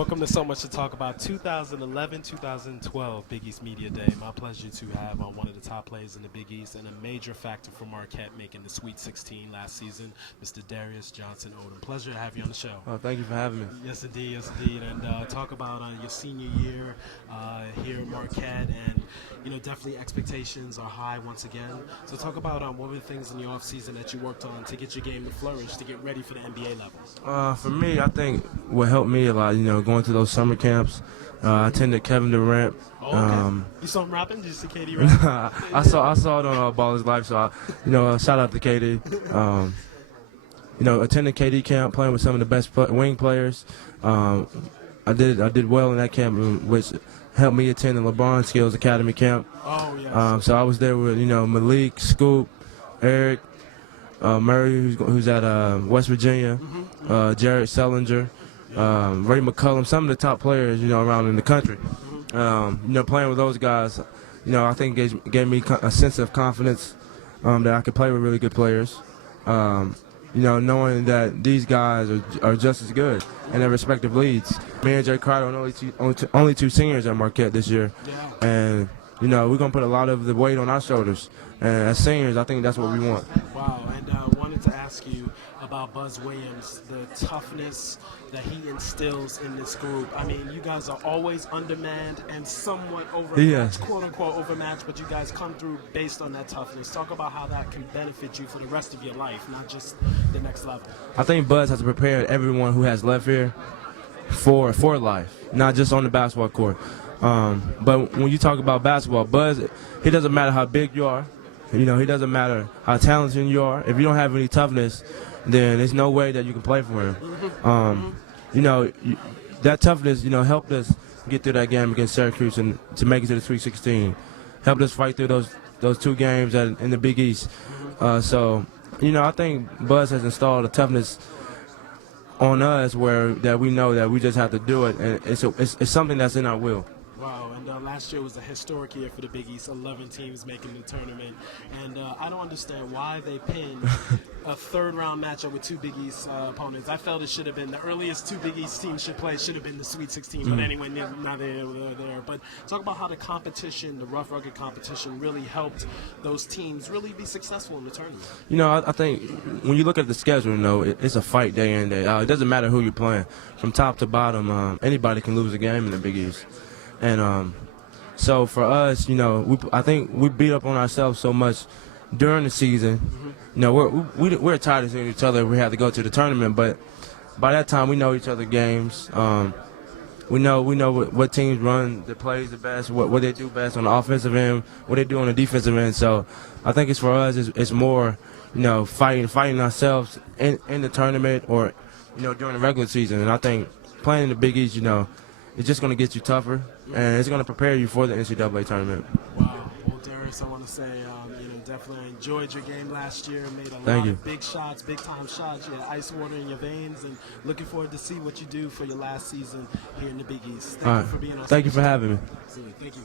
Welcome to So Much to Talk About 2011-2012 Big East Media Day. My pleasure to have one of the top players in the Big East and a major factor for Marquette making the Sweet 16 last season, Mr. Darius Johnson-Odom. Pleasure to have you on the show. Oh, thank you for having me. Yes, indeed, yes, indeed. And talk about your senior year here at Marquette, and definitely expectations are high once again. So talk about what were the things in the offseason that you worked on to get your game to flourish, to get ready for the NBA level. For me, I think what helped me a lot, going to those summer camps. I attended Kevin Durant. Oh, okay. You saw him rapping? Did you see KD rapping? I saw it on Baller's Life. So shout out to KD. Attending KD camp, playing with some of the best wing players. I did well in that camp, which helped me attend the LeBron Skills Academy camp. Oh, yes. So I was there with Malik, Scoop, Eric, Murray, who's at West Virginia, Jared Sellinger, Ray McCullum, some of the top players around in the country. Playing with those guys, I think gave me a sense of confidence that I could play with really good players. Knowing that these guys are just as good in their respective leagues. Me and Jay Crowder are only two seniors at Marquette this year, and we're gonna put a lot of the weight on our shoulders. And as seniors, I think that's what we want. Wow, and I wanted to ask you about Buzz Williams, the toughness that he instills in this group. I mean, you guys are always undermanned and somewhat overmatched, quote-unquote overmatched, but you guys come through based on that toughness. Talk about how that can benefit you for the rest of your life, not just the next level. I think Buzz has prepared everyone who has left here for life, not just on the basketball court. But when you talk about basketball, Buzz, it doesn't matter how big you are. It doesn't matter how talented you are. If you don't have any toughness, then there's no way that you can play for him. That toughness, helped us get through that game against Syracuse and to make it to the Sweet 16. Helped us fight through those two games in the Big East. I think Buzz has installed a toughness on us that we know that we just have to do it, and it's something that's in our will. Wow, and last year was a historic year for the Big East, 11 teams making the tournament. And I don't understand why they pinned a third-round matchup with two Big East opponents. I felt it should have been the earliest two Big East teams should play, should have been the Sweet 16, but anyway, now they're there. But talk about how the competition, the rough, rugged competition, really helped those teams really be successful in the tournament. I think when you look at the schedule, it's a fight day in, day out. It doesn't matter who you're playing. From top to bottom, anybody can lose a game in the Big East. And so for us, I think we beat up on ourselves so much during the season. We're tired of seeing each other. We have to go to the tournament, but by that time we know each other's games. We know what teams run the plays the best, what they do best on the offensive end, what they do on the defensive end. So I think it's for us. It's more fighting ourselves in the tournament or during the regular season. And I think playing in the Big East, it's just going to get you tougher, and it's going to prepare you for the NCAA tournament. Wow. Well, Darius, I want to say, definitely enjoyed your game last year. Made a lot of big shots, big-time shots. You had ice water in your veins, and looking forward to see what you do for your last season here in the Big East. Thank you for being on. Thank you for having me. Thank you.